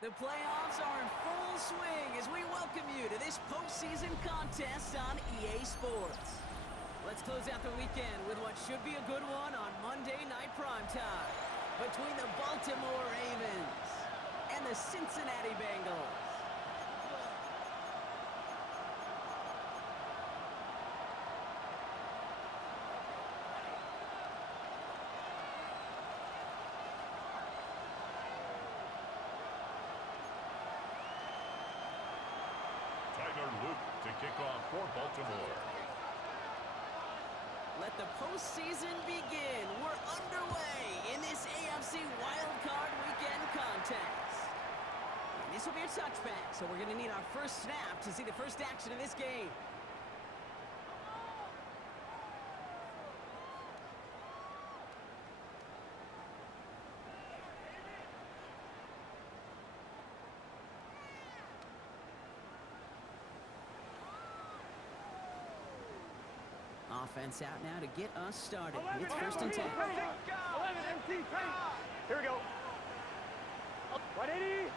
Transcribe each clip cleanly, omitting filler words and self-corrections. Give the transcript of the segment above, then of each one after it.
The playoffs are in full swing as we welcome you to this postseason contest on EA Sports. Let's close out the weekend with what should be a good one on Monday Night Primetime between the Baltimore Ravens and the Cincinnati Bengals. To kick off for Baltimore. Let the postseason begin. We're underway in this AFC wildcard weekend contest. And this will be a touchback, so we're going to need our first snap to see the first action of this game. Offense out now to get us started. It's first and 10. 11 MC, here we go. 180.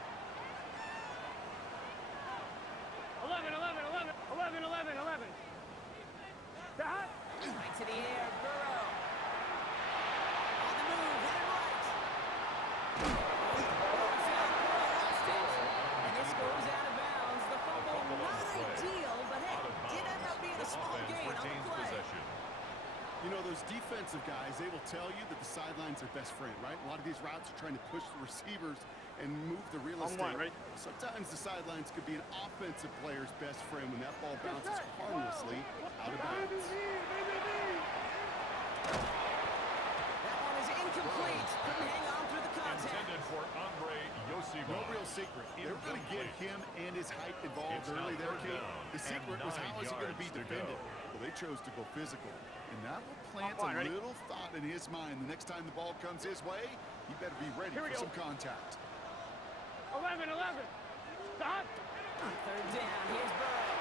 11. Stop. Right to the air, Burrow. On the move, headed right. Lost it. And this goes out of bounds. The fumble, not ideal, but hey, did end up being a small gain on the play. You know, those defensive guys, they will tell you that the sidelines are best friend, right? A lot of these routes are trying to push the receivers and move the real estate. Right? Sometimes the sidelines could be an offensive player's best friend when that ball bounces harmlessly out of bounds. That one is incomplete. Couldn't hang on through the contact. Intended for No real secret. They were going to get him and his height involved early there, Kate. The secret was how is he going to be defended? Well, they chose to go physical. And that will plant a little thought in his mind. The next time the ball comes his way, he better be ready for some contact. 11. Stop. On third down, here's Burrow.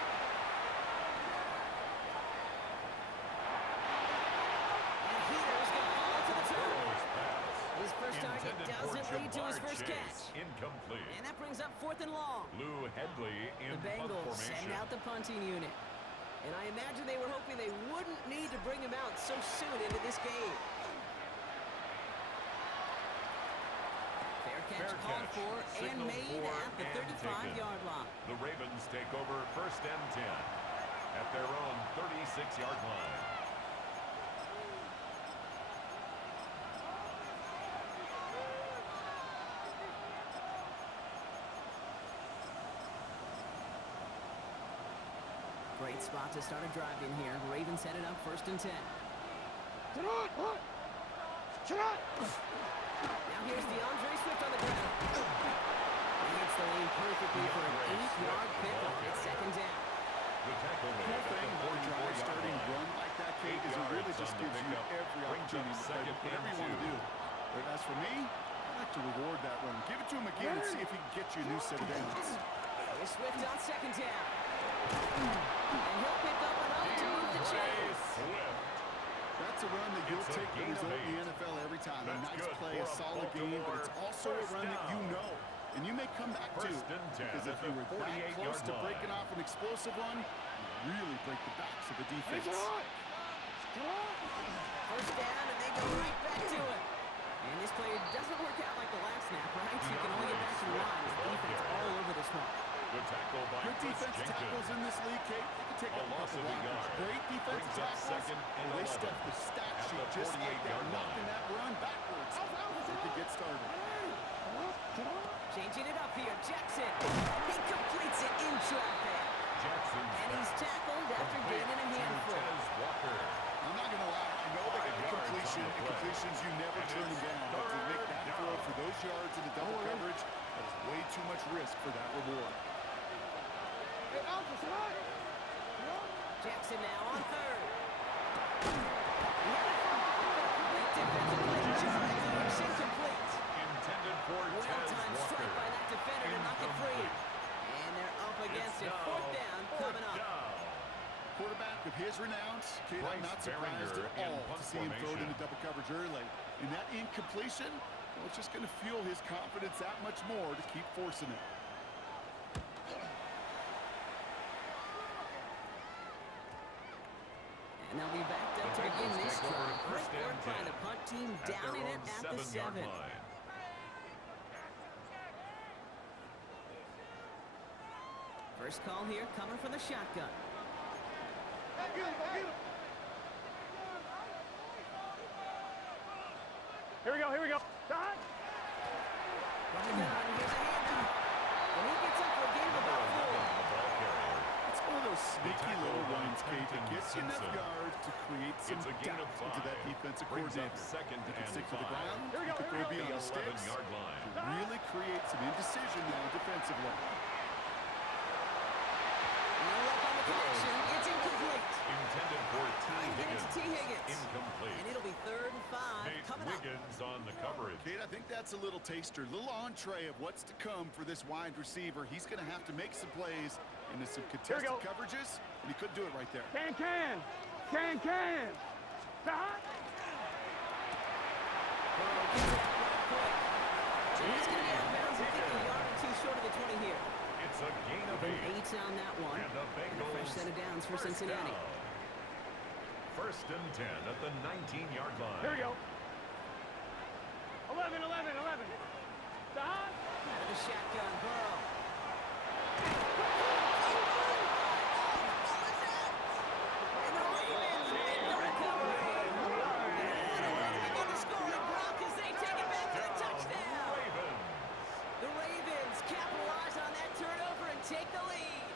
And Heater's going to fall to the turf. His first target doesn't lead to his first catch. Incomplete. And that brings up 4th and long. Lou Headley in The Bengals send out the punting unit. And I imagine they were hoping they wouldn't need to bring him out so soon into this game. Fair catch called for and made at the 35-yard line. The Ravens take over 1st and 10 at their own 36-yard line. Great spot to start a drive in here. Ravens headed up 1st and 10. Now here's DeAndre Swift on the ground. He hits the lane perfectly for an 8-yard pickup. It's 2nd down. The tackle The cool thing about a drive starting run like that, Kate, is it really just gives you every opportunity to play whatever you want to do. But as for me, I like to reward that run. Give it to him again and see if he can get you a new set of downs. Here's Swift on 2nd down. And he'll pick up enough to move the chains. That's a run that you'll take the result in the NFL every time. A nice play, a solid game, but it's also a run that you know. And you may come back to, because if you were that close to breaking off an explosive run, you really break the backs of the defense. First down, and they go right back to it. And this play doesn't work out like the last snap, right? So you can only get back to the line with defense all over this one. Good tackle by Good defense tackles in this league, Kate. They can take a couple blockers. Great defense tackles. They stuff the stat sheet just like that, knocking that run backwards. They can get started. Changing it up here, Jackson. He completes it in traffic. And he's tackled after gaining a handful. I'm not going to lie. I know they got a completion. And completions, you never turn them down. But to make that throw for those yards in the double coverage, that is way too much risk for that reward. Jackson now on 3rd. Defensive play, incomplete. Intended for Well-timed strike by that defender to knock it free. And they're up against it. 4th down coming up. Quarterback of his renown, kid, I'm not surprised at all to see him throw it into double coverage early. And that incompletion, Well, it's just going to fuel his confidence that much more to keep forcing it. And they'll be backed up to begin this drive. Great work by the punt team, down in it at the 7. First call here coming from the shotgun. Here we go, here we go. Dot. From the gun, here's a handoff. And he gets up for a gain of about 4. It's one of those sneaky little runs, Kate, that gets you enough yards to create some doubt into that defensive coordinator. You can stick to the ground, you can throw beyond the sticks, to really create some indecision now defensively. No luck on the connection. It's incomplete. Intended for T. Higgins. Incomplete. And it'll be 3rd and 5 Nate coming up. Wiggins on the coverage. Kate, I think that's a little taster, a little entree of what's to come for this wide receiver. He's going to have to make some plays into some contested coverages, and he couldn't do it right there. Can. Dot. Burrow gets it out right quick. And he's going to be out of bounds and think a yard or 2 short of the 20 here. It's a gain of 8 on that one. And the And a fresh set of downs for Bengals Cincinnati. down. 1st and 10 at the 19-yard line. Here we go. 11. Dot. Out of the shotgun, Burrow. And the Ravens make the recovery. And what a way to begin the scoring, Brock, as they take it back for the touchdown. Ravens. The Ravens capitalize on that turnover and take the lead.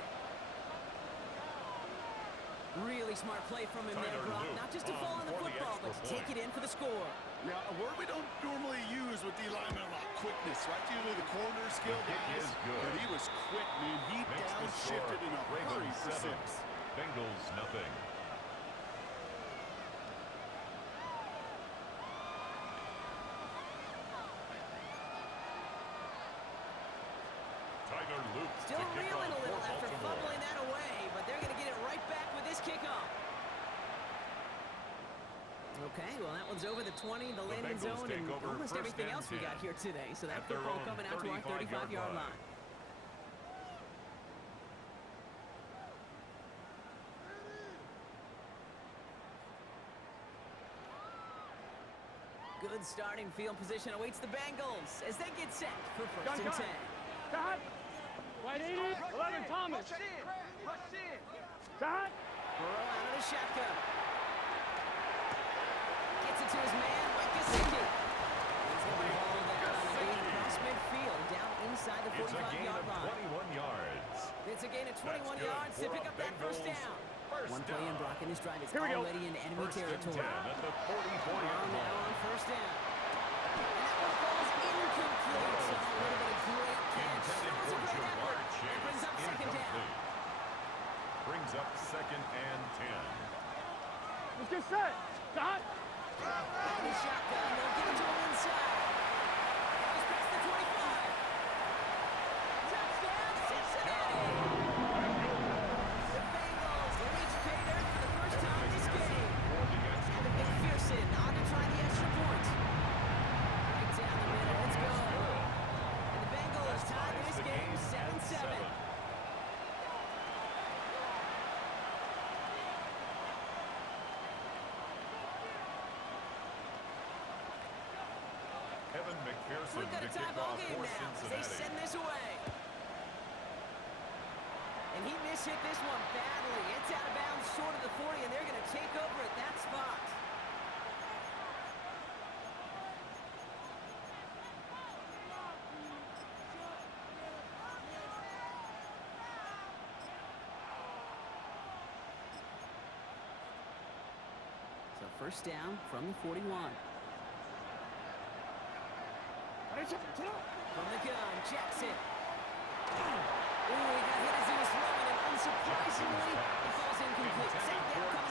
Really smart play from him there, Brock. Not just to fall on the football, but to take it in for the score. Yeah, a word we don't normally use with the lineman a lot. Quickness, right? Usually the corner skill guys. But he was quick, man. He downshifted in a hurry for 6. Bengals nothing. Tyler Luke Still reeling a little after fumbling that away, but they're going to get it right back with this kickoff. Okay, well, that one's over the 20, the landing zone, and almost everything else we got here today. So that football coming out to our 35-yard line. Good starting field position awaits the Bengals as they get set for 1st and 10. Dot. Wide 80. 11, Thomas. Dot. Burrow out of the shotgun. Gets it to his man, Mike Gesicki. He's going to be hauled down and gain across midfield, down inside the 45-yard line. 21 yards. It's a gain of 21 yards to pick up that first down. One play in Brock in this drive is already in enemy territory. At the 44-yard Now line. on 1st down. And that one falls incomplete. So a little bit of great catch. That was a great effort. That brings up 2nd down. Brings up 2nd and 10. Let's get set. Dot. And the shotgun. They'll get it to him inside. Goes past the 25. Touchdown, Cincinnati. The Bengals reach pay dirt for the first time this game. Evan McPherson on to try the extra point. Right down the middle. Let's go. And the Bengals tie this game 7-7. Evan McPherson We've got a to kick tie ball off game for now as they Cincinnati. send this away. And he mishit this one badly. It's out of bounds short of the 40, and they're going to take over at that spot. So 1st down from the 41. From the gun, Jackson. Ooh, he got hit as he was throwing, and unsurprisingly, he falls incomplete. 2nd down coming up.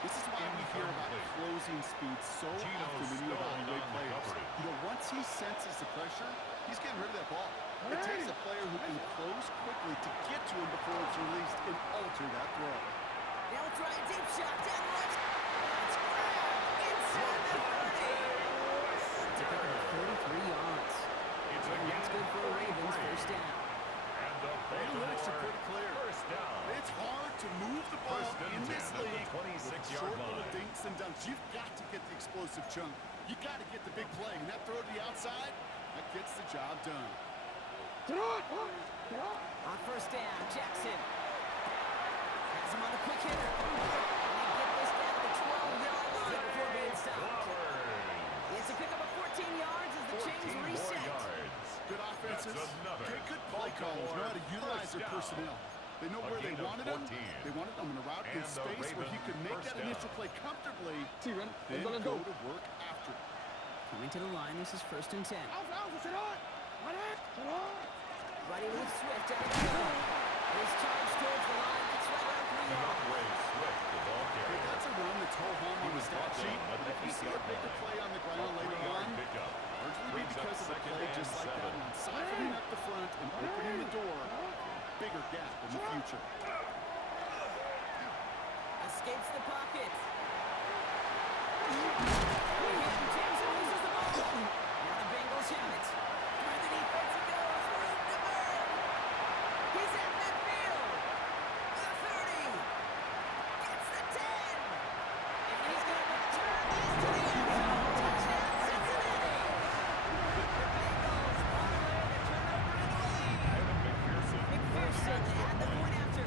This is why we hear about closing speed so often when you evaluate players. You know, once he senses the pressure, he's getting rid of that ball. It takes a player who can close quickly to get to him before it's released and alter that throw. Now we'll try a deep shot down the left. It's grabbed inside the 30. a pick of 33 yards. It's And that's good for a Ravens first down. And the Analytics are pretty clear. First down. It's hard to move the ball First and in this 10 at the league 26-yard short little line. dinks and dunks. You've got to get the explosive chunk. You got to get the big play. And that throw to the outside, that gets the job done. On first down, Jackson has him on a quick hitter. And they get this down to the 12-yard line before being stopped. It's a pickup of 14 yards as the chains 14 more reset. yards. Good offenses, That's another good play callers know how to utilize first their down. personnel. They know where they A gain of wanted them. 14. They wanted them in a route in And the space where he Ravens could make first that initial down. play comfortably, then Let's go go. to work after. Coming to the line, this is first and 10. Ready with Swift out of the middle. His charge towards the line. That's right around 3 yards. Ray Swift, the ball Okay, carrier. that's a run that's whole home on the was stat brought sheet. down at But the if you see a 8-yard bigger line. play on the ground later Three-yard on, pickup. largely be Brings up because of the second play and just like that 7. one. Siphoning up the front and opening the door. Bigger gap in the future. Escapes the pocket. We hit him, Jameson loses the ball. Now the Bengals have it. Through the defense he goes. Room to burn. He's at midfield. The 30. Gets the 10. And he's going to return these to the end zone. Touchdown, Cincinnati. The Bengals parlay the turnover into a lead. Evan McPherson. McPherson at the point after.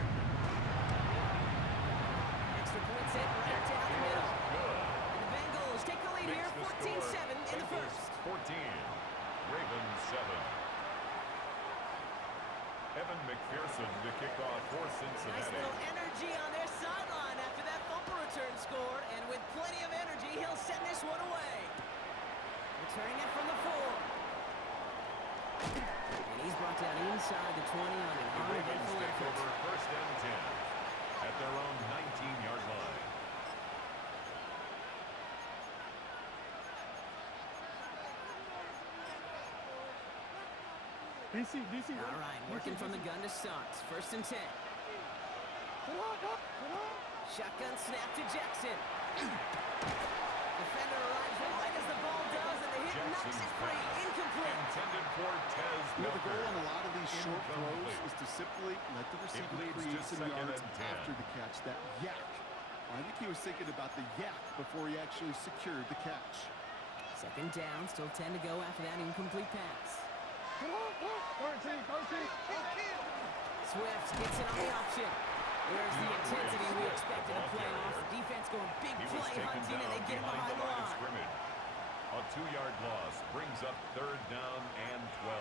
Extra point set right down the middle. Good. And the Bengals take the lead here, Makes the 14-7 in the score. first. 14. Ravens 7. Evan McPherson to kick off for Nice Cincinnati. little energy on their sideline after that fumble return score, and with plenty of energy, he'll send this one away. Returning it from the 4. And he's brought down inside the 20 on an The Ravens uneventful take effort. over first and 10 at their own 19-yard line. DC. All right, working from the gun to start. First and 10. Shotgun snap to Jackson. Defender arrives right as the ball does, and the hit knocks Jackson's it free. pass Incomplete. intended for Tez You know, the goal Walker. on a lot of these short throws Incomplete. is to simply let the receiver leads to create some second yards and 10. after the catch. That yak. I think he was thinking about the yak before he actually secured the catch. Second down, still 10 to go after that incomplete pass. Swift gets it on the option. There's the intensity we expect in a playoff. Defense going big He was play taken hunting, and down they get him behind behind the the line of line. scrimmage. A 2-yard loss brings up third down and 12.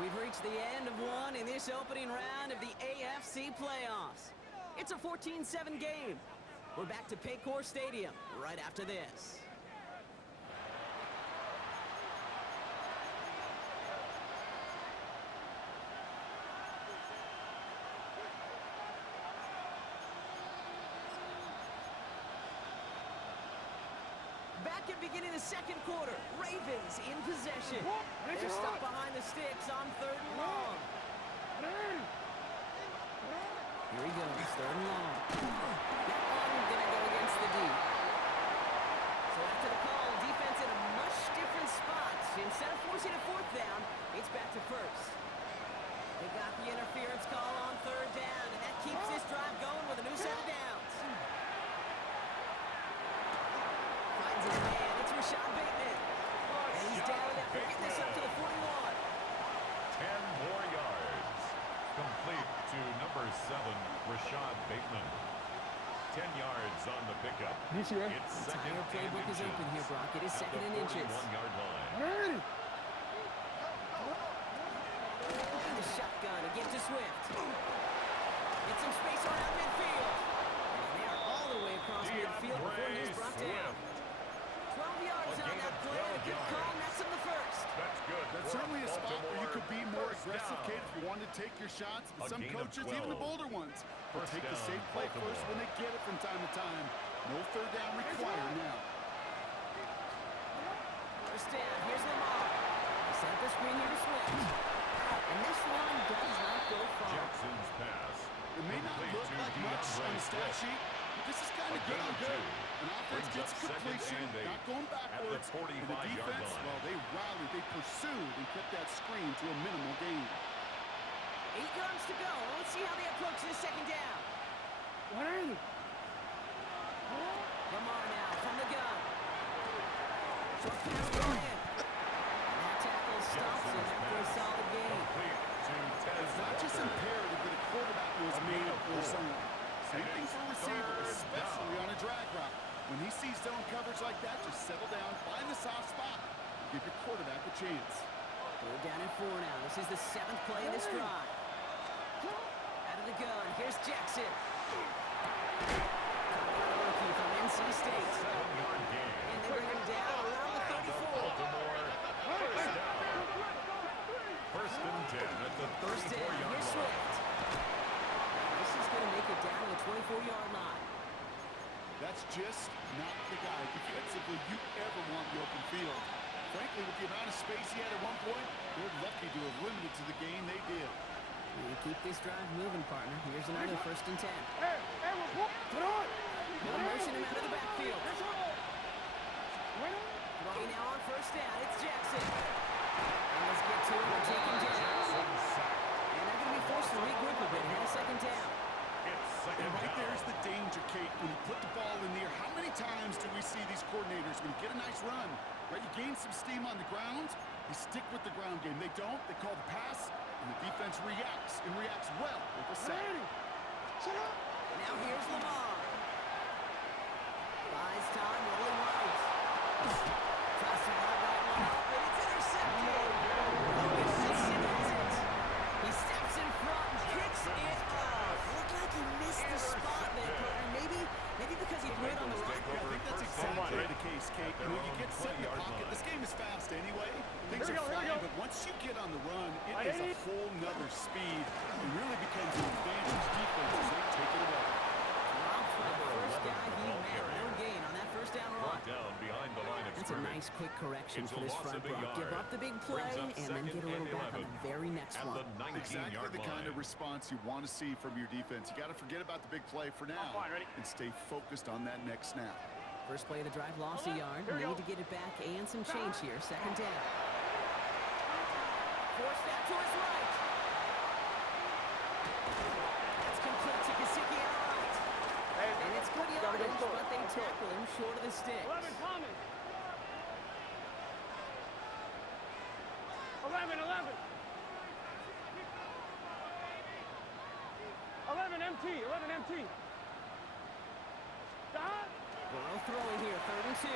We've reached the end of one in this opening round of the AFC playoffs. It's a 14-7 game. We're back to Paycor Stadium right after this. Back at beginning of the second quarter, Ravens in possession. They're stuck behind the sticks on third and long. Here he goes, third and long. That one gonna go against the D. So after the call, defense in a much different spot. Instead of forcing a fourth down, it's back to first. They got the interference call on third down, and that keeps this drive going with a new set of downs. Finds his man, it's Rashad Bateman. And he's down after getting this up to the 41. 10 more yards. Complete to number 7, Rashad Bateman. 10 yards on the pickup. It's second Entire and playbook is inches open here, Brock. It is at second the and inches. 41-yard line. And the shotgun again to Swift. Get some space around midfield. And they are all the way across midfield before he's brought down. 12 yards on that play, and a good call nets him the first. That's good. That's for certainly a spot where you Baltimore could be more first aggressive, down. Kate, if you wanted to take your shots. But A some gain of coaches, even the 12. bolder ones, will First take the down, safe play Baltimore. first when they get it from time to time. No third down required now. First down, here's Lamar. They set up the screen here to Swift. And this one does not go far. Jackson's pass It may not look like much on the stat sheet, but this is kind of good on good. An offense gets completion, not going backwards. And the defense, well, they rallied, they pursued, and kept that screen to a minimal gain. 8 yards to go. Let's see how they approach this second down. 180. Lamar now from the gun. Short pass going in. And that tackle stops him after a solid gain. It's not just imperative that a quarterback knows man or zone. Same thing for a receiver, especially on a drag route. When he sees zone coverage like that, just settle down, find the soft spot, give your quarterback a chance. They're down at 4 now. This is the 7th play of this drive. Out of the gun, here's Jackson. Rookie from NC State. And they bring him down around the 34. First and 10 at the 34-yard Here's line. Swift. This is going to make it down to the 24-yard line. That's just not the guy defensively you ever want the open field. Frankly, with the amount of space he had at one point, they're lucky to have limited to the gain they did. You keep this drive moving, partner. Here's another first and 10. Put on. No motion him out of the backfield. Throwing now on first down. It's Jackson. And let's get to him and take him down. And they're going to be forced to regroup a bit and a second down. And right there's the danger, Kate. When you put the ball in the air, how many times do we see these coordinators when you get a nice run, right? You gain some steam on the ground, you stick with the ground game. They don't, they call the pass, and the defense reacts, and reacts well with a sack. Now here's Lamar. Buys time, rolling right. Tries to hold that one up, and it's intercepted. Listen, he steps in front and kicks it off. Looked like he missed the spot there, partner. Maybe because he threw it on the right. Yeah, I think that's exactly the case, Kate. And when you get set in the pocket, this game is fast anyway. Things are flying, but once you get on the run, it is a whole nother speed. It really becomes an advantage defense as they take it away. Robbed for the first guy he met. No gain on that first down run. Down behind the line of That's a nice quick correction for this front block. Give up the big play and then get a little back on the very next one. Exactly the kind of response you want to see from your defense. You got to forget about the big play for now and stay focused on that next snap. First play of the drive, lost a yard. Need to get it back and some change here. Second down. Forced out to his right. That's complete to Gesicki out right. And it's good yardage, but they tackle him short of the sticks. 11 Thomas. 11. 11 MT. 11 MT. Stop. Burrow throwing here, 3rd and 2. And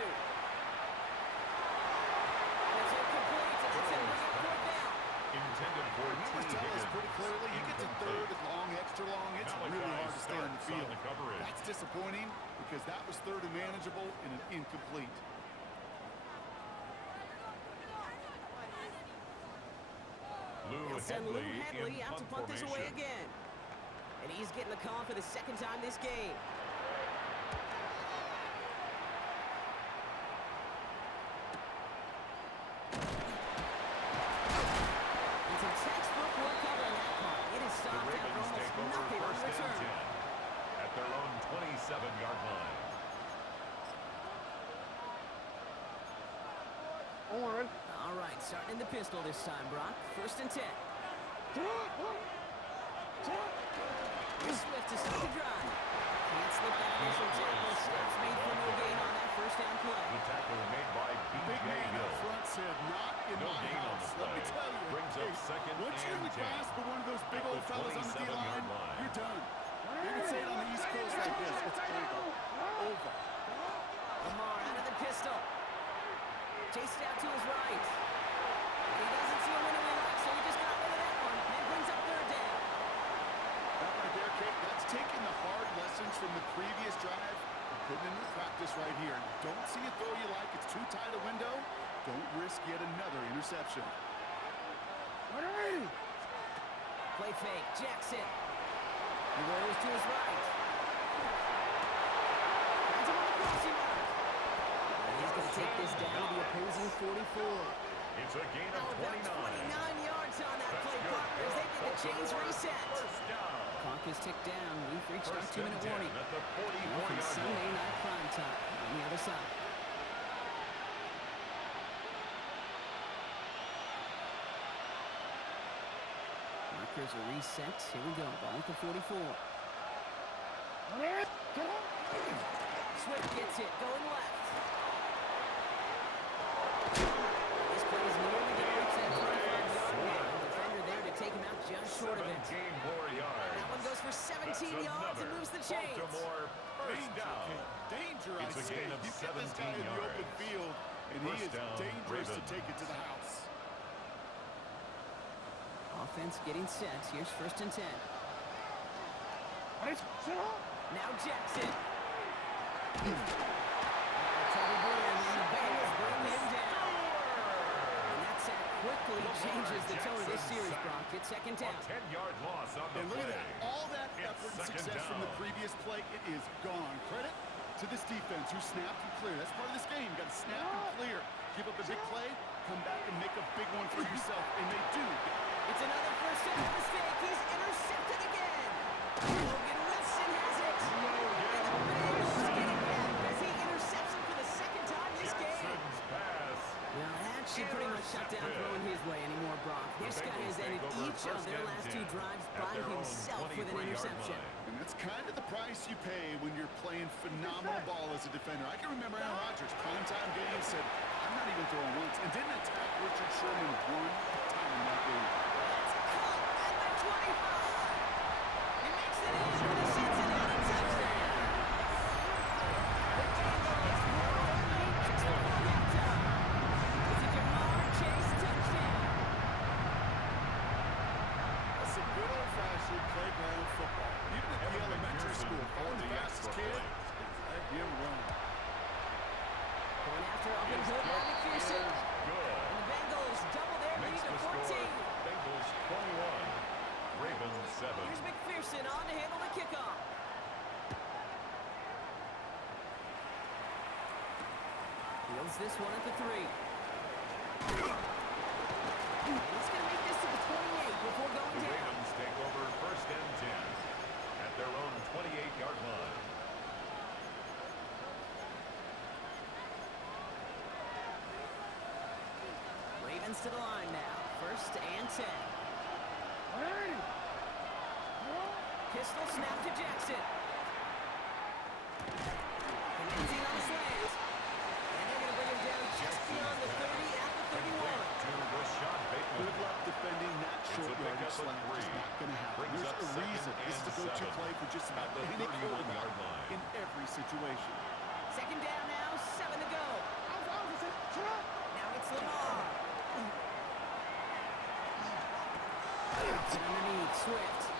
it's incomplete. It's in the fourth down. Intended for Numbers tell us pretty clearly, you get to 3rd and long, extra long, it's really hard to stay on the field. That's disappointing because that was 3rd and manageable and an incomplete. They'll send Lou Headley out to punt this away again. And he's getting the call for the second time this game. It's a textbook work covering that punt. It is stopped after almost nothing on the return. At their own 27-yard line. All right, starting in the pistol this time, Brock. 1st and 10. Here's Swift to start the drive. Can't slip that initial tackle. Stops made for no gain on that first down play. The tackle made by Big man Hill. up front said, not in No my gain on house. the Let me play. tell you, Brings up second once you're in and the 10. grasp of one of those big At old the fellas on the 27-yard D-line, line. you're done. They would say it on the East Coast like this. It's over. Over. Lamar out of the pistol. Chased out to his right. He doesn't see a winner we like, so he just got rid of that one. And brings up 3rd down. That right there, Kate, that's taking the hard lessons from the previous drive and putting into practice right here. Don't see a throw you like. It's too tight a window. Don't risk yet another interception. Play fake. Jackson. He rolls to his right. Finds him on the crossing mark. And he's going to take this down to the opposing 44. It's a gain of About 29. 29 yards on that That's play, good. partners. They get the chains Baltimore, reset. First down. Clock is ticked down. We've reached our First and 2-minute 10 warning. at the From 44-yard Sunday line. night prime time on the other side. Markers are reset. Here we go. Ball at the 44. Swift gets it. Going left. This play is nearly going to reach that 25-yard line. Defender there to take him out just short of it. 17 more yards. That one goes for 17 yards and moves the chains. Baltimore first down. Danger, I It's a say. gain of You get this guy 17 in the open yards. field, and he First is down, dangerous to Ravens. take it to the house. Offense getting set. Here's first and 10. Now Jackson. Teddy Graham and the Bengals bring him down. And that sack quickly changes the tone of this series, Brock. It's second down. A 10-yard loss on the And look at play. that. All that It's effort and second success from the down. previous play, it is gone. Credit to this defense who snapped and cleared. That's part of this game. You got to snap and clear. Give up a big play, come back and make a big one for yourself. And they do. It's another first down mistake. He's intercepted again. Logan Wilson has it. And the Bengals get it back as he intercepts him for the second time this game. Jackson's pass. Well, that should pretty much shut down throwing his way anymore, Brock. This guy has ended each of their last two drives by himself with an interception. And that's kind of the price you pay when you're playing phenomenal ball as a defender. I can remember Aaron Rodgers, primetime game, said, I'm not even throwing once, and didn't attack Richard Sherman one time that game. That's caught at the 25. He makes it in for the Cincinnati touchdown. The Bengals were only just before halftime. It's a Jamar Chase touchdown. That's some good old-fashioned playground football. Even at the elementary school, find the fastest kid, let him run. Going after up and good by McPherson. Good. And the Bengals double their lead Makes to the 14. score. Bengals 21. Ravens 7. Here's McPherson on to handle the kickoff. Fields this one at the 3. And he's going to make this to the 28 before The going down. Ravens take over first and 10 at their own 28-yard line. Ravens to the line now. First and 10. Pistol snap to Jackson. Connecting on the slant. And they're going to bring him down just beyond the 30 at the 31. To Rashad Bateman. Good luck defending that It's short a pickup yardage of slant. It's 3. not going to happen. Brings There's up a second reason. This is and the go-to 7 play for just about at the any 31-yard quarterback line. in every situation. Second down now, 7 to go. Now it's Lamar. It's underneath, Swift.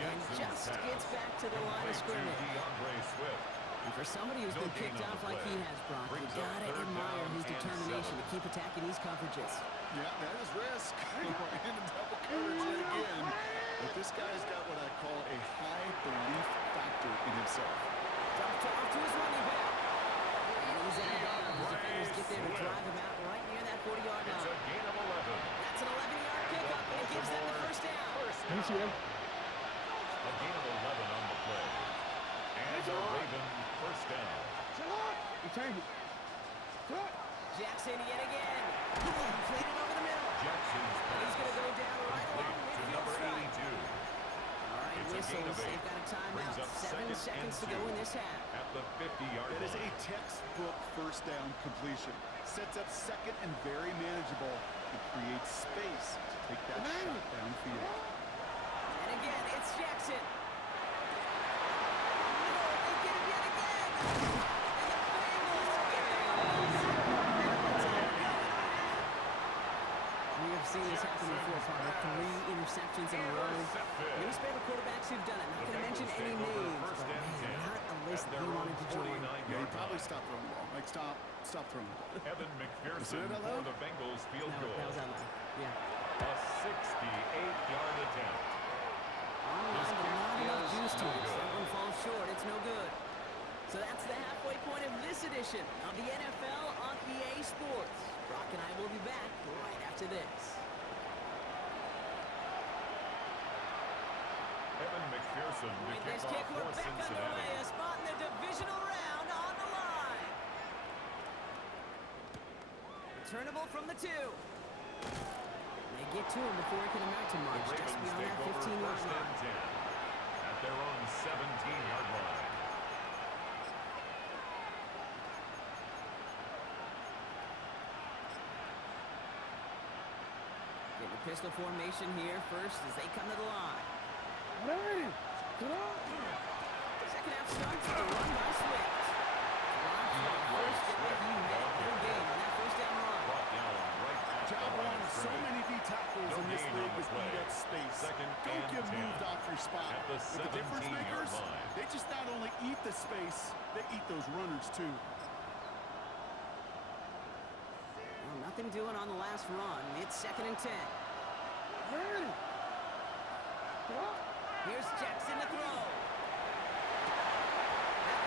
And just pass. gets back to the line of Complete to scrimmage. DeAndre Swift. And for somebody who's No been gain kicked on off the like play. he has, Brock, you Brings up gotta third admire down his and determination 7. to keep attacking these coverages. Yeah, that is risk. We're in double coverage yet again. But this guy's got what I call a high belief factor in himself. Dropped off to his running back. And he's out of bounds. The defenders get there to drive him out right near that 40-yard It's a line. gain of 11. That's an 11-yard pickup, and it gives them the first down. A gain of 11 on the play. And a Raven first down. Jackson yet again. Played it over the middle. Jackson's And he's pass. going to go down right along Complete to midfield number strike. 82. All right, It's a gain whistles. of 8. They've got a Brings timeout. up 7 second seconds to and go 2 in this half. at the 50-yard That is a line. textbook first down completion. Sets up second and very manageable and creates space to take that shot downfield. And again, it's Jackson. No, they get him yet again. And the Bengals get the first. We have seen this happen before, Father. 3 interceptions in a row. Many favorite quarterbacks who've done it. Not going to mention any names, but man, not a list that he wanted to join. Yeah, he probably stopped throwing the ball. Like, stop throwing the ball. Evan McPherson Is it for allowed? the Bengals field That goal. was out loud. Yeah. A 68-yard attempt. Online, but not kick enough is juice to no it. So good. that one falls short. It's no good. So that's the halfway point of this edition of the NFL on EA Sports. Brock and I will be back right after this. Evan McPherson to With kick this off kick, we're for back Cincinnati. underway. A spot in the divisional round on the line. Returnable from the 2. They get to him before it can amount to The much, just Ravens beyond take that over 15-yard first line. and 10 at their own 17-yard line. Getting a pistol formation here first as they come to the line. Hey, get up. Second half starts with a run by Swift. First down, he met their game on that first down run. Brought down right at the Job line one of of so scrimmage. many D tackles No in this gain on league the is play. eat up space. Second Don't and get 10 moved off your spot. at the But the difference 17-yard makers, line. they just not only eat the space, they eat those runners too. Well, nothing doing on the last run. It's second and 10. Hey. Get up. Here's Jackson to throw. That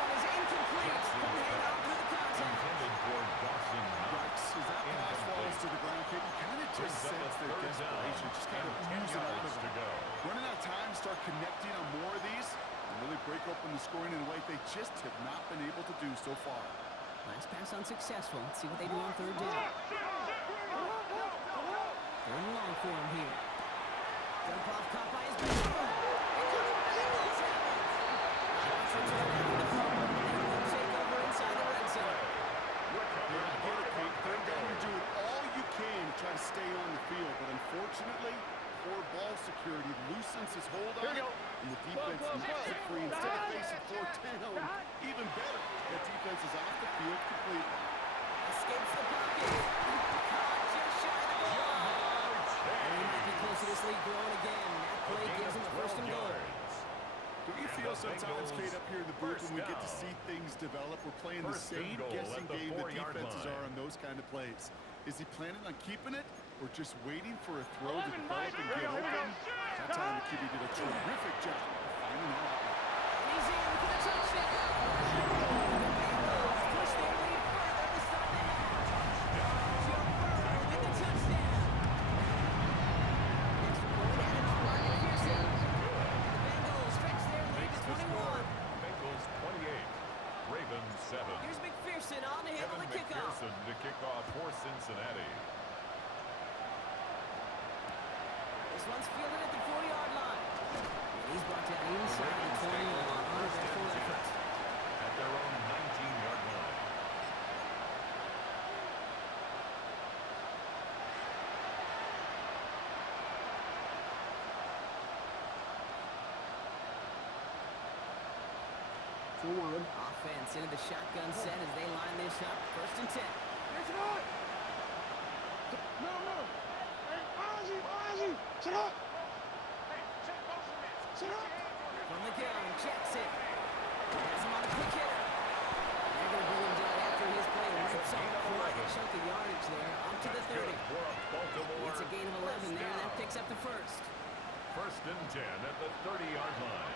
one is incomplete. Couldn't hang on through the contact. Intended for Dawson Knox. Yikes, as that pass falls to the ground, kid, you kind of just Brings up a sense their third desperation. down Just kind of and 10 ooze it out yards of to them. go. Running out of time, start connecting on more of these, and really break open the scoring in a way they just have not been able to do so far. Last pass unsuccessful. Let's see what they do on third down. Third and long for him here. Dump off caught by his back. And now the Bengals have it. Knox return after the fumble. They will take over inside the red zone. Yeah, I get it, Pete. Third down, you're doing all you can to try to stay on the field, but unfortunately, poor ball security loosens his hold on it, and the defense knocks it free. Instead of facing fourth down, even better, that defense is off the field completely. Escapes the pocket. Caught just shy of the goal line. And he might be close to this league growing again. That play gives him a first and goal. Don't you feel sometimes, Kate, up here in the booth when we get to see things develop? We're playing the First and same goal guessing at the game the 4-yard defenses line. are on those kind of plays. Is he planning on keeping it or just waiting for a throw to develop and get open? That time the QB did a terrific job of finding that outlet. And he's in for the touchdown. The Bengals push their lead further to start the half. Joe Burrow with the touchdown. Extra point added on by McPherson. The Bengals stretch their lead Makes to the score 21. Bengals 28, Ravens 7. Here's McPherson on to handle Evan the kickoff. McPherson to kick off for Cincinnati. This one's fielded at the 40-yard line. And he's brought down inside the 20 on a full effort. At their own 19-yard line. Forward. Offense into the shotgun set as they line this up. First and 10. Get up. No. Hey, Ozzy. Sit up. Sit up. From the gun, Jackson. Has him on a quick hitter. They're going to bring him down after his play. Rips off quite a chunk of yardage there. Up to the 30. For a Baltimore It's a gain of 11 there. That down. picks up the first. First and 10 at the 30-yard line.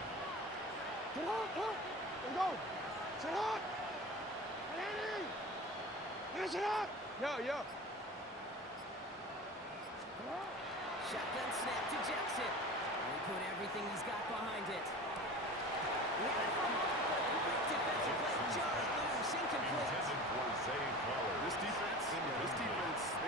Sit up. Let's go. Sit up. Hey, sit up. Yo. Shotgun snap to Jackson. And he put everything he's got behind it. He had a fumble, but a great defensive play. Jarred loose, incomplete. Intended for Zay Flowers. This defense, they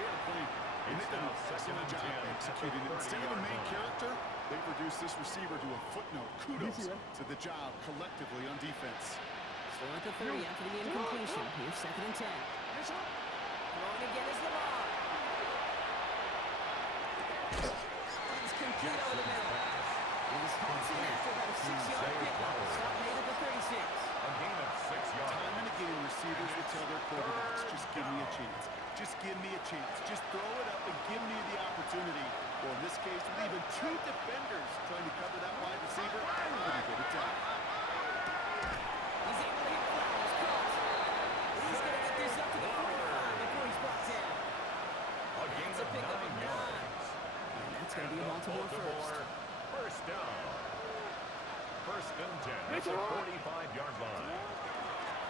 had a plan. And they've done an excellent job executing it. Instead of a main character, they produced this receiver to a footnote. Kudos to the job collectively on defense. Still at the 30 after the incompletion. Here's second and 10. Throwing again is Lamar. It's complete over the middle. He's halts in after about a 6-yard pickup. Stop made at the 36. A gain of 6 yards. Time and again, receivers will tell their quarterbacks, just give me a chance. Just give me a chance. Just throw it up and give me the opportunity. Well, in this case, with even 2 defenders trying to cover that wide receiver, couldn't get it done. He's able to hit Flowers. Caught. He's going to get this up to the 45 before he's brought down. A gain That's a of pickup 9 of 9. yards. And that's going to be a Baltimore first. First down. First and 10 at the 45-yard line.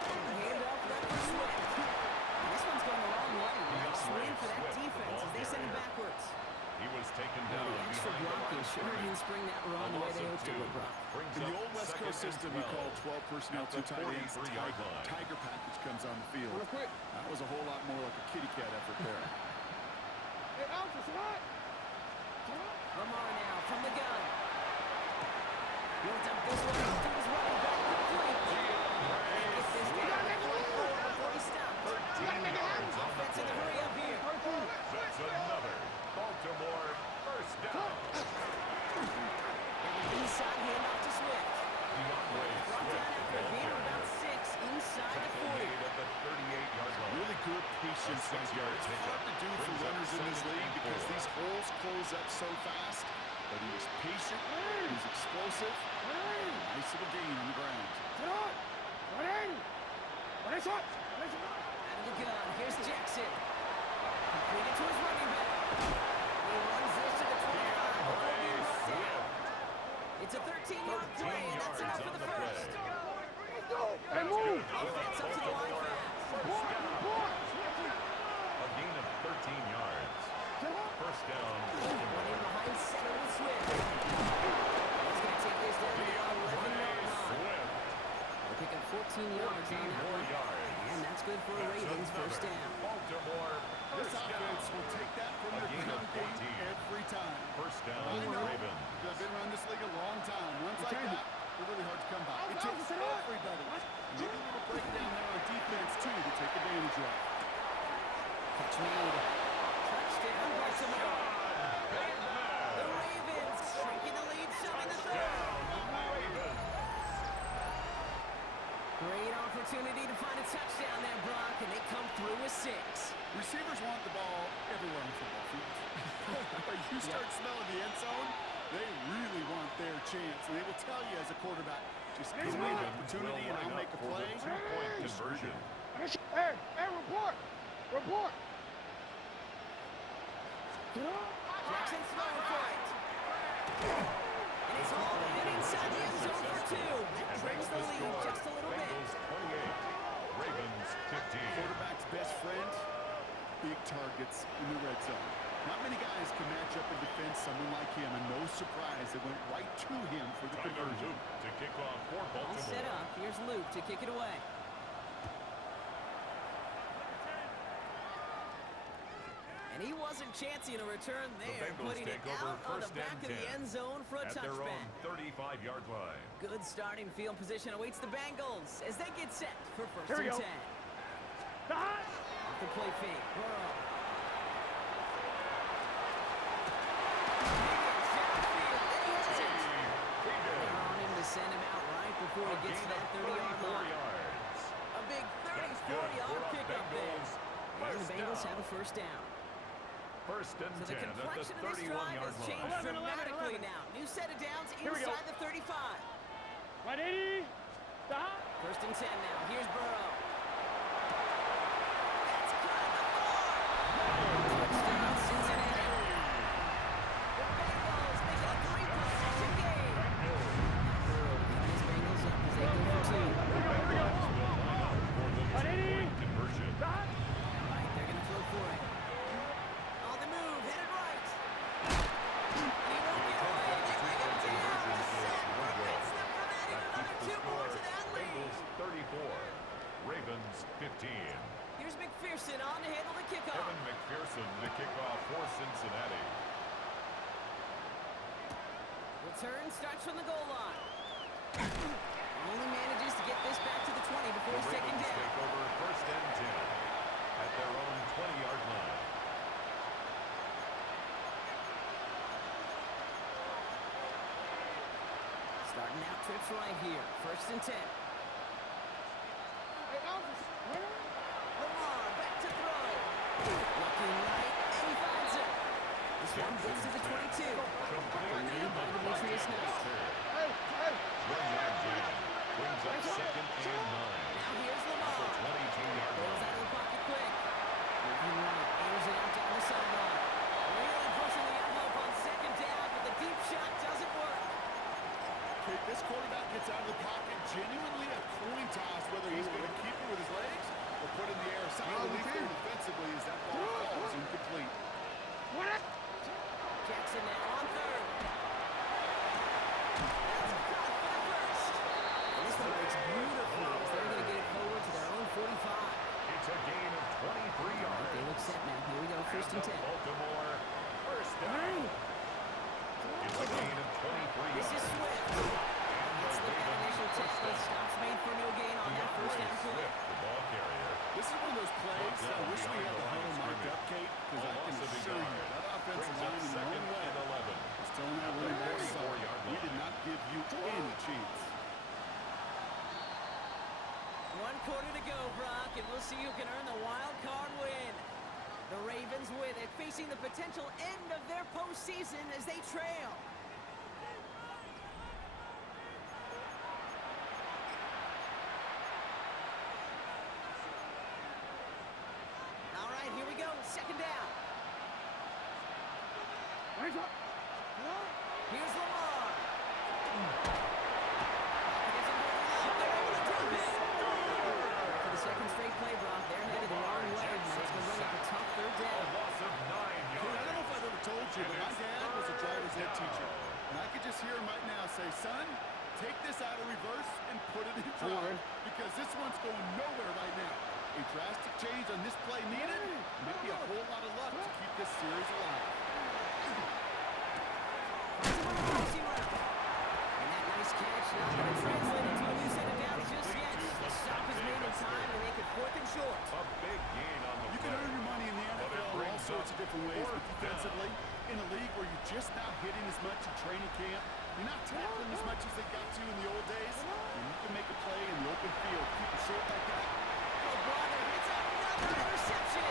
Handoff left for Swift. And this one's going the wrong way. Nice win for that defense as they send him backwards. Sure didn't spring that run the way they hoped it would, Brock. In the old West Coast system, you call 12 personnel, 2 tight ends. Tiger package comes on the field. That was a whole lot more like a kitty cat effort there. Hey, Alpha, what? Lamar now from the gun. He'll dump this one off to his running back complete. Can't get this guy to the 44 before he stops. Offense in the hurry up here. That's another Baltimore first down. And an inside handoff to Swift. Brought down after a gain of about 6 inside the 40. At the 38-yard line. Really good patience right there. It's hard to do for runners in this league because these holes close up so fast. But he was patient, he was explosive. Nice little gain on the ground. Out of the gun, here's Jackson. Completed to his running back. He runs this to the 25 before being brought down. It's a 13-yard play, and that's enough for the first. Hey, move! Offense up to the line fast. A gain of 13 yards. First down. Running behind center with Swift. He's going to take this down to the 11-yard line. They'll pick up 14 yards on that one. And that's good for a Ravens first down. Baltimore This first offense down. will take that from their gain of ground game 14. every time. First down, I know, Ravens. because I've been around this league a long time. Runs like that, they're really hard to come by. It takes everybody. Maybe a little breakdown there on defense, too, to take advantage of. Catch made. Touchdown, Baltimore. The Ravens shrinking the lead, some in the third. Great opportunity to find a touchdown there, Brock, and they come through with 6. Receivers want the ball everywhere on the football field. But you start smelling the end zone, they really want their chance. And they will tell you as a quarterback, just give me an opportunity and I'll make a play. Two-point conversion. Hey, report! Jackson throwing for it. And he's hauled in inside the end zone for 2. That brings the lead just a little bit. Bengals 28, Ravens 15. Quarterback's best friend, big targets in the red zone. Not many guys can match up and defend someone like him, and no surprise, it went right to him for the conversion. To kick off for All set Baltimore. up. Here's Luke to kick it away. And he wasn't chancing a return there, Bengals putting it take over out on the first back and of the 10 end zone for a at their touchback. own 35-yard line. Good starting field position awaits the Bengals as they get set for first Here we and go. 10. Off the play fake, Burrow. Higgins downfield, and he has it. They're on him to send him out right before he gets to that 30-yard line. yards. A big 34-yard pickup there. And the Bengals have a first down. First and So the 10 at complexion the of this drive 31-yard has line. changed 11, dramatically 11. now. New set of downs Here we go. inside the 35. Right 80. Stop. First and 10 now. Here's Burrow. That's good at the far. Touchdown, Cincinnati. The Bengals make it a 3-possession game. Burrow keeping his Bengals up as they go for 2. Right 80. Conversion. Stop. Right, they're going to throw for it. On the move, headed right. And he won't get away. They bring him down. The sack prevents them from adding another 2 more to that lead. Bengals 34, Ravens 15. Here's McPherson on to handle the kickoff. Evan McPherson to kick off for Cincinnati. Return starts from the goal line. Only manages to get this back to the 20 before The he's taken Ravens down. take over first and 10 at their own 20-yard line. Starting out trips right here. First and 10. Hey, Alpha. Lamar back to throw. Looking right, and he finds it. This one gets to the 22. Remained by Demetrius Knight. Hey. 1-yard gain brings up second and 9. Now here's Lamar. 22-yard Goes line. out of the pocket quick. Moving right, airs it out down the sideline. Really pushing the envelope on second down, but the deep shot doesn't work. Okay, this quarterback gets out of the pocket, genuinely a coin toss, whether he's going to keep it with his legs or put it in the air. Some relief there defensively as that ball falls incomplete. Jackson now on third. First and 10. Baltimore. First down. It's a gain of 23 This is yards. Swift. Let's look at initial tackle. Stops made for no gain on that first down play. Swift, the ball carrier. This is one of those plays that I wish we had the huddle marked up, Kate, because I can assure you that offensive line in their own way is telling that running back, sorry, we did not give you any chance. 1 quarter to go, Brock, and we'll see who can earn the wild card win. The Ravens with it, facing the potential end of their postseason as they trail. All right, here we go. Second down. Here's Lamar. They're able to drop it. For the second straight play, Brock, they're headed the wrong way. That's going to bring up a tough third A down. loss of 9 Hey, yards. I don't know if I've ever told you, but my dad was a driver's ed teacher. And I could just hear him right now say, son, take this out of reverse and put it in drive. Because this one's going nowhere right now. A drastic change on this play needed. Maybe a whole lot of luck to keep this series alive. Crossing route. And that nice catch not going to translate into a new set of downs just yet. The stop is made in time to make it 4th and short. A big gain on the You can earn your money in the NFL in all sorts of different ways, but defensively, in a league where you're just not hitting as much in training camp, you're not tackling as much as they got to in the old days, and you can make a play in the open field, keep it short like that. Oh, brother, it's another interception.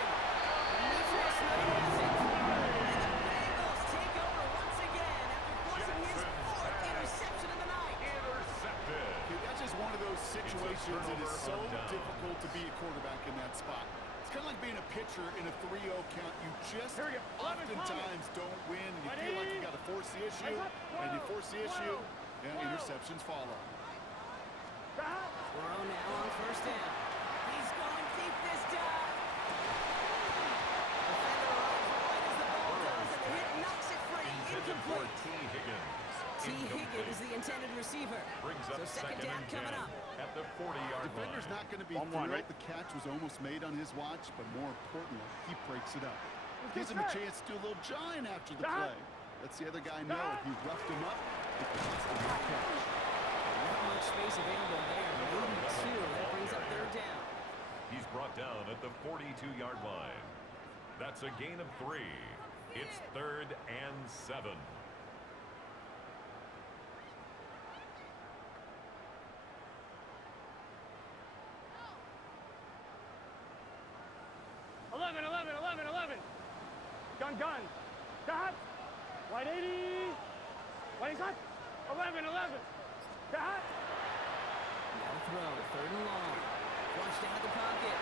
Demetrius Knight has it. And the Bengals take over once again after forcing his 4th interception of the night. Intercepted. Okay, that's just one of those situations that is so difficult to be a quarterback in that spot. It's kind of like being a pitcher in a 3-0 count. You just oftentimes don't win. You feel like you got to force the issue, and you force the issue, and interceptions follow. Burrow now on first down. He's going deep this time. Defender runs right as the ball does, and the hit knocks it free. Incomplete. T. Higgins. T. Higgins, the intended receiver. Brings So up second down and coming 10 up. at the 40-yard Defender's line. not going to be thrilled. The catch was almost made on his watch, but more importantly, he breaks it up. Gives him a chance to do a little giant after the play. Lets the other guy know he roughed him up. It's a good catch. Not much space available there. Maybe 2. That brings up third down. He's brought down at the 42-yard line. That's a gain of 3. It's 3rd and 7. Gun. Stop. Wide 80. Wide shot. 11. Stop. Now throw. 3rd and long. Flushed out the pocket.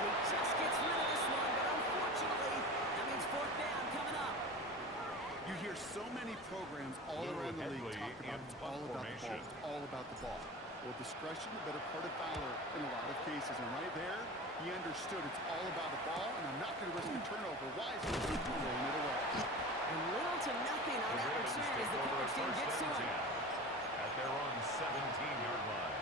And he just gets rid of this one, but unfortunately, that means 4th down coming up. You hear so many programs all around the league talk about it's all about the ball. It's all about the ball. Well, discretion, the better part of valor in a lot of cases. And right there, he understood it's all about the ball, and I'm not going to risk a turnover. Wisely, throwing it away. And little to nothing on that return as the coverage team gets to him. At their own 17-yard line.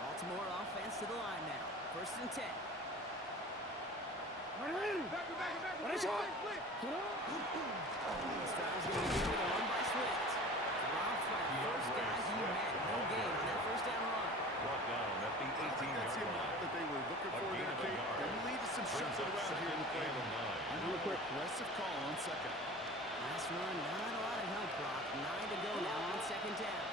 Baltimore offense to the line now. 1st and 10. What shot. This time is going to be given to one by Swift. Rob Flack, first guy he met. No gain on that first down run. Brought down at the I think that's 18-yard the amount line. that they were looking for A gain there, of a Kate. yard. They lead to some Brings shuffle up around here in the play. second and 9. I know an aggressive call on second. Last run, not a lot of help, Brock. 9 to go now on 2nd down.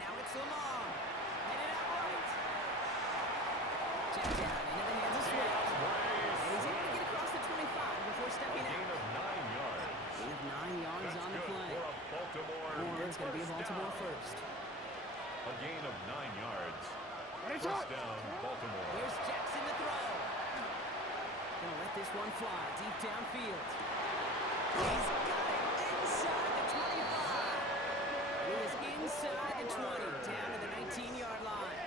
Now it's Lamar. Headed out right. Check down into the hands of Swift. And he's able to get across the 25 before stepping Gain out. of 9 yards. Gain of 9 yards That's on the good play. for a Baltimore Or it's going to be a first Baltimore down. first. A gain of 9 yards. First down, Baltimore. Here's Jackson to throw. Gonna let this one fly deep downfield. He's got it inside the 25. He is inside the 20, down to the 19-yard line.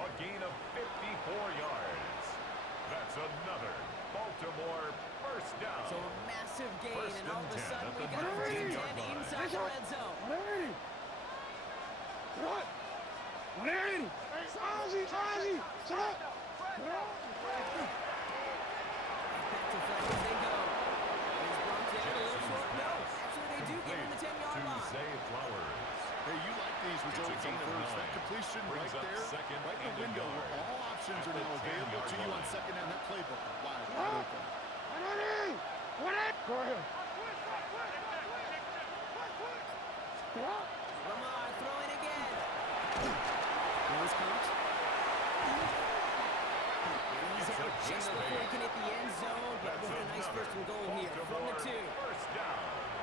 A gain of 54 yards. That's another Baltimore massive gain, First and all of a and 10 sudden at we the got first and 10 19-yard line. inside the red zone. 180. Ozzy. Shut up. Back to Flowers they go. He's brought down a little short. No, actually they do get him the 10-yard To line. Zay Flowers. Hey, you like these results on gain of first. That 9. completion right Brings up there, second right in and the a window. yard. All options At are the now available 10-yard to you on line. second down. That playbook wide open. 180. Go ahead. Lamar throwing again. Here's Coach. He's out just before he can hit the end zone, but what a nice first and goal here from the 2. First down.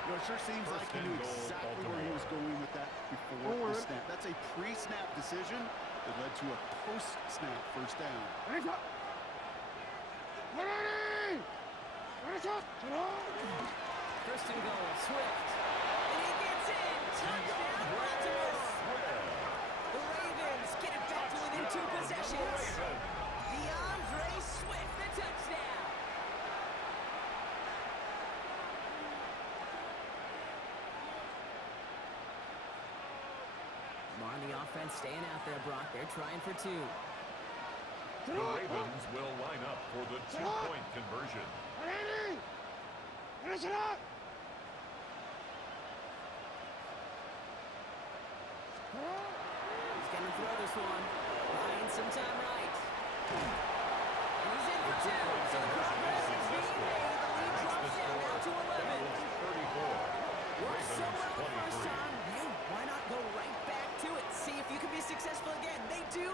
You know, it sure seems like he knew exactly where he was going with that before the snap. That's a pre-snap decision that led to a post-snap first down. 180. First and goal, Swift. And he gets in. Touchdown, Baltimore. The Ravens get it back to within 2 possessions. DeAndre Swift, the touchdown. Lamar on the offense staying out there, Brock. They're trying for 2. The Ravens will line up for the 2-point conversion. 180. Finish it up. He's going to throw this one. Buying some time right. And he's in for 2. So the progress is being made. The lead drops down now to 11. 34. Worked so Ravens well the first 23. time. Hey, why not go right back to it? See if you can be successful again. They do,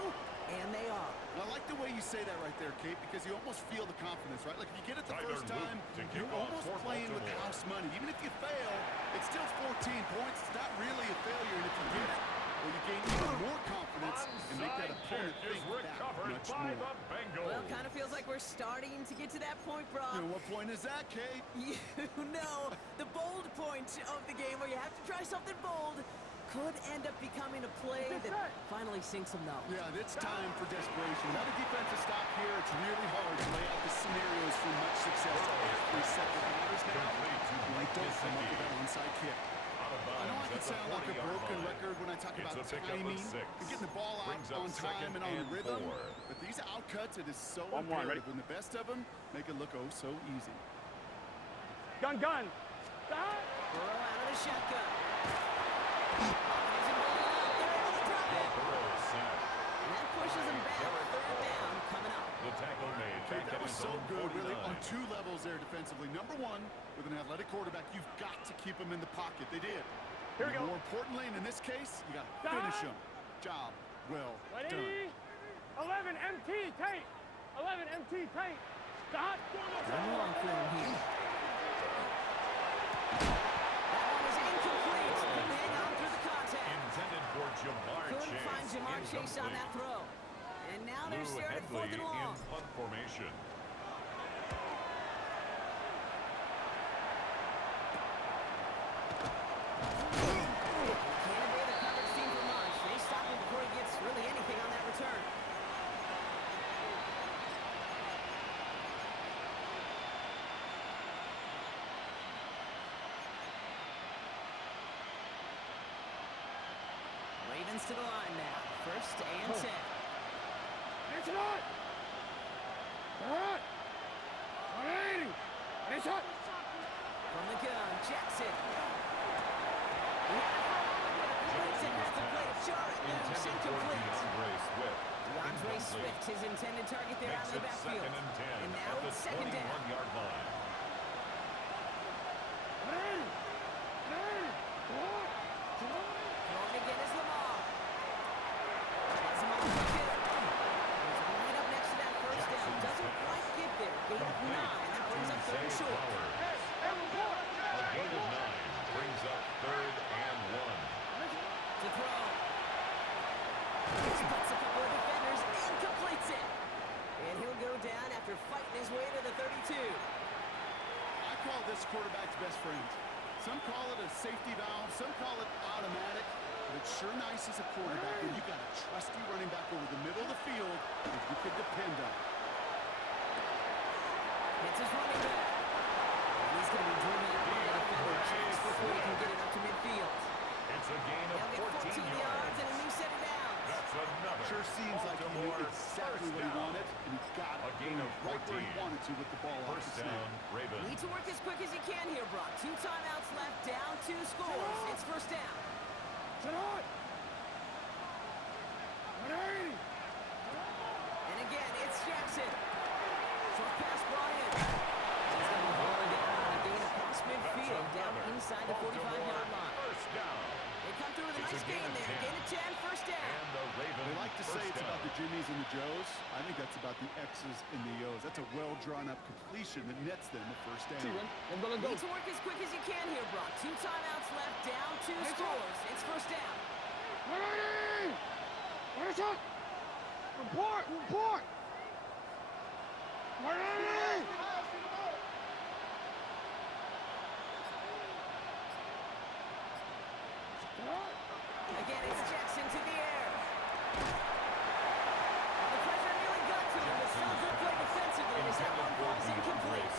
and they are. I like the way you say that right there, Kate, because you almost feel the confidence, right? Like if you get it the Tyler first time, Luke to you're kick off almost for playing with Baltimore. house money. Even if you fail, it's still 14 points. It's not really a failure, and if you get it, well, you gain even more confidence and make that Onside opponent kick is think that recovered much by more. the Bengals. Well, kind of feels like we're starting to get to that point, Brock. And what point is that, Kate? You know, the bold point of the game where you have to try something bold could end up becoming a play that finally sinks them, though. Yeah, it's time for desperation. Without a defensive stop here, it's really hard to lay out the scenarios for much success. Every second matters now. Complete to And Mike they don't come up with Gesicki. that onside kick. Out of I know I bounds can at the sound like a 40-yard broken line. record when I talk It's about a pickup of timing 6. and getting the ball out Brings up on time second and on and rhythm. 4. But these outcuts, it is so 1-1, ready? imperative. And the best of them make it look oh so easy. Gun. Burrow out of the shotgun. Isn't holding up. They're able to drop it. Burrow is sacked. And that pushes him back. Third down coming up. The tackle made Okay, back that at was his so own good, really, 49. on 2 levels there defensively. Number 1, with an athletic quarterback, you've got to keep him in the pocket. They did. Here we And go. more importantly, and in this case, you got to finish him. Job well done. 180. 11 MT tight. 11 MT tight. Stop. One long for him here. That one is incomplete. Couldn't hang on through the contact. Intended for Jamar Couldn't Chase. find Jamar Chase on that throw. And now they're Lou staring at Hedley 4th and long. in punt formation. Can't evade the coverage team for much. They stop him before he gets really anything on that return. Ravens to the line now. First and 10. Finish it up. All right. 180. Finish it. From the gun, Jackson. Has to play to Jarrett. Loose, Intended for incomplete. DeAndre Swift. DeAndre Incomplete. Swift, his intended target there out Makes of the it backfield. second and 10 And now at the it's second down. 21-yard line. 180. 180. Throwing again is Lamar. Has him on the kick. He's right up next to that first down. Doesn't quite get there. Gain of 9. That brings up third and Zay short. Flowers. A gain of 9 brings up 3rd and 1. To throw. Splits a couple of defenders and completes it. And he'll go down after fighting his way to the 32. I call this quarterback's best friend. Some call it a safety valve, some call it automatic, but it's sure nice as a quarterback when you got a trusty running back over the middle of the field that you can depend on. Hits his running back. And he's going to be driven get the ball off First the snap. down, Ravens. Need to work as quick as you can here, Brock. 2 timeouts left, down 2 scores. It's first down. Sit on. 180. And again, it's Jackson. Short pass brought in. He's going to hold it down on a gain across midfield, down inside the 45-yard line. First down. They come through with a nice gain there. Gain of 10, first down. And the Ravens. They like to say first it's down. about the Jimmies and the Joes. I think that's about the X's and the O's. That's a well-drawn-up completion that nets them the first down. Need to work as quick as you can here, Brock. 2 timeouts left, down 2 scores. It's first down. 180. What is up? Report. 180. Again, it's Jackson to the air. The pressure nearly got to him, but still good play defensively as that one falls incomplete.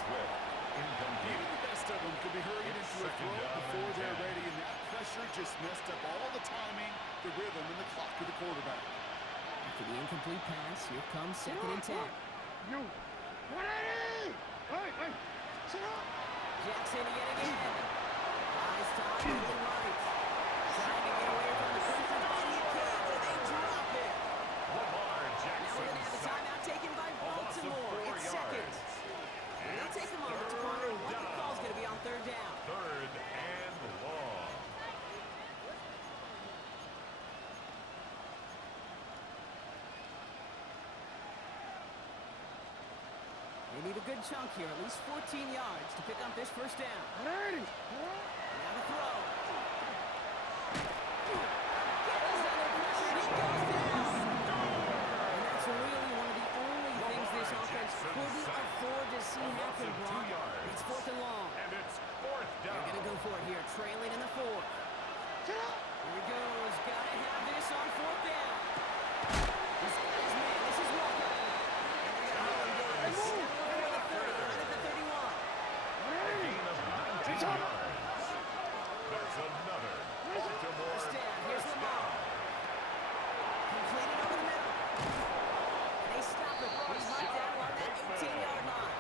Even the best of them could be hurried into a throw before they're ready, and that pressure just messed up all the timing, the rhythm, and the clock of the quarterback. After the incomplete pass, here comes 2nd and 10. You. 180. Hey. Sit up. Jackson yet again. Eyes top, moving right. Trying to get away from the pressure, but he can't, and they drop it. Lamar Now Jackson. we're going to have a timeout taken by Baltimore. It's seconds. And they'll take a moment to ponder what the call's going to be on 3rd down. 3rd and long. They need a good chunk here, at least 14 yards to pick up this first down. 180. Now the throw. Gets under pressure, he goes down. And that's really one of the only things this offense couldn't afford to see happen, Brock. It's 4th and long. And it's 4th down. They're going to go for it here, trailing in the 4th. Sit up. Here he goes. Got to have this on 4th down. He's got his man. This is Walker. And they're going to hold him down. He's for the 30, out at the 31. Gain of 19 yards. That's another Baltimore First down. Here's first Lamar. down. Completed over the middle. And they stop it. He's right down on that 18-yard line.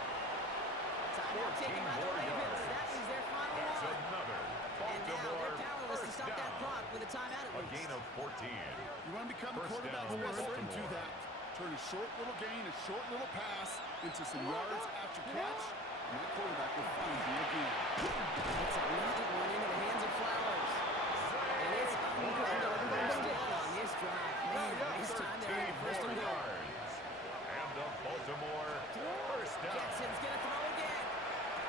Timeout taken by the Ravens. That is their final That's one. another And now Baltimore they're powerless to first stop that down. clock with a timeout at A least. gain of 14. You want to become a First quarterback down, wrestler and do Baltimore. that. Turn a short little gain, a short little pass into some yards after catch, and that quarterback will find you again. It's another one into the hands of Flowers. And it's another first down on this drive. Man, this time they're in first and goal. yards. And the Baltimore first down. Jackson's going to throw again.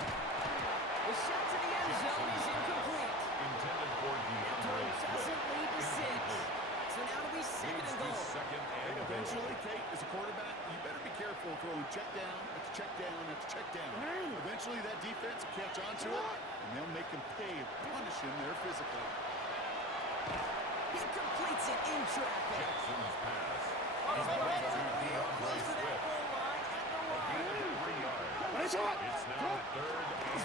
The shot to the end zone is incomplete. Intended for Throw DeAndre Swift. doesn't lead to 6. So now it'll be 2nd Leads and to goal. 2nd and And goal. eventually, Kate, as a quarterback, you better be careful throwing check down after check down after check down. Eventually, that defense will catch on to it, and they'll make him pay and punish him there physically. He completes it in traffic. Jackson's pass. He's right on the field, DeAndre close to that Swift. goal line at the A gain one. of 3 yards. What is up? It's now 3rd and